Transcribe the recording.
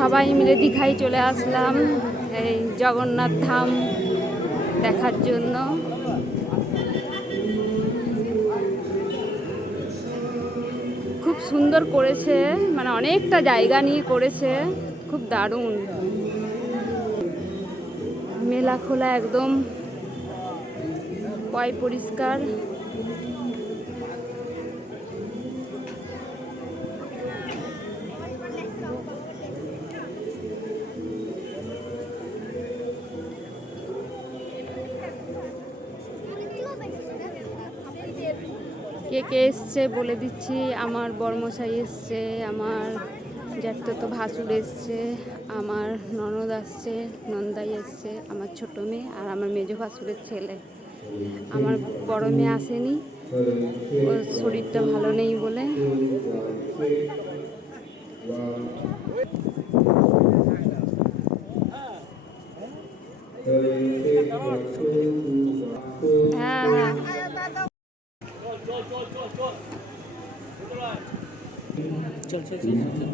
সবাই মিলে দীঘায় চলে আসলাম এই জগন্নাথ ধাম দেখার জন্য। খুব সুন্দর করেছে, মানে অনেকটা জায়গা নিয়ে করেছে, খুব দারুণ। মেলা খোলা, একদম পয় পরিষ্কার। কে কে এসছে বলে দিচ্ছি। আমার বড়মশাই এসছে, আমার জ্যাঠতো ভাসুর এসছে, আমার ননদ আসছে, নন্দাই এসছে, আমার ছোট মেয়ে আর আমার মেজো ভাসুরের ছেলে। আমার বড় মেয়ে আসেনি, ওর শরীরটা ভালো নেই বলে। হ্যাঁ হ্যাঁ, চল চল চল।